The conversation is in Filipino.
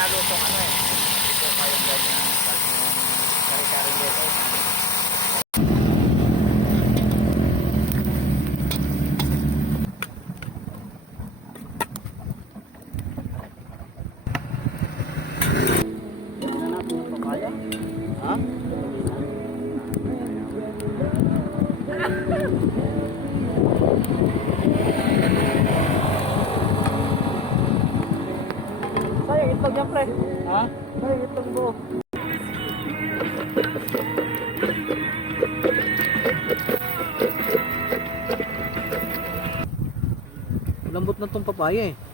nalutong ano eh. Hindi po kayong ganyan. Kari-kari dito. Ha? Sayang itlog yan, pre. Ha? Sayang itlog buo. Lambot na tong papaya eh.